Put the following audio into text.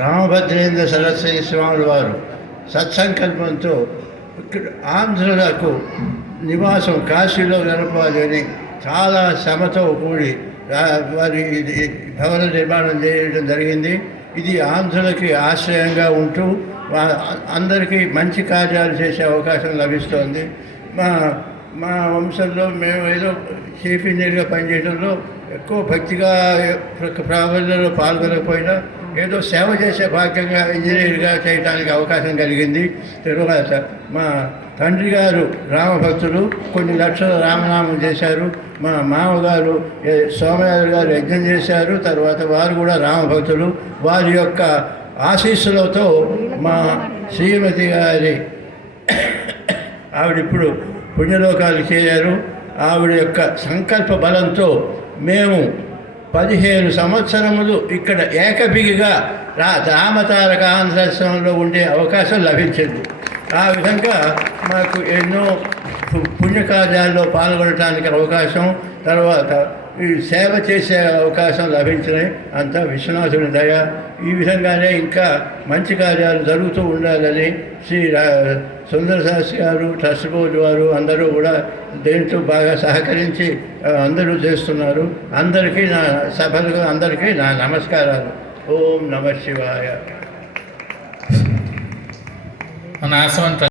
రామభద్రేంద్ర సరస్వతి స్వామి వారు సత్సంకల్పంతో ఇక్కడ ఆంధ్రులకు నివాసం కాశీలో గడపాలి అని చాలా శ్రమతో కూడి వారి భవన నిర్మాణం చేయడం జరిగింది. ఇది ఆంధ్రులకి ఆశ్రయంగా ఉంటూ అందరికీ మంచి కార్యాలు చేసే అవకాశం లభిస్తోంది. మా వంశంలో మేము ఏదో చీఫ్ ఇంజనీర్గా పనిచేయడంలో ఎక్కువ భక్తిగా ప్రాబల్యంలో పాల్గొనకపోయినా ఏదో సేవ చేసే భాగ్యంగా ఇంజనీర్గా చేయడానికి అవకాశం కలిగింది. తరువాత మా తండ్రి గారు రామభక్తులు, కొన్ని లక్షల రామనామం చేశారు. మా మామగారు సోమయాజు గారు యజ్ఞం చేశారు. తర్వాత వారు కూడా రామభక్తులు. వారి యొక్క ఆశీస్సులతో మా శ్రీమతి గారి ఆవిడిప్పుడు పుణ్యలోకాలు చేరారు. ఆవిడ యొక్క సంకల్ప బలంతో మేము 15 సంవత్సరములు ఇక్కడ ఏకబిగిగా రామతారక ఆంధ్రాశ్రమంలో ఉండే అవకాశం లభించింది. ఆ విధంగా మాకు ఎన్నో పుణ్యకార్యాల్లో పాల్గొనడానికి అవకాశం, తర్వాత ఈ సేవ చేసే అవకాశం లభించినాయి. అంతా విశ్వనాథుని దయ. ఈ విధంగానే ఇంకా మంచి కార్యాలు జరుగుతూ ఉండాలని శ్రీ సుందర శాస్త్రి గారు, ట్రస్ట్ బోర్డు వారు అందరూ కూడా దేంతో బాగా సహకరించి అందరూ చేస్తున్నారు. అందరికీ నా సభలకు అందరికీ నా నమస్కారాలు. ఓం నమ శివాయ. మన ఆశ్రమం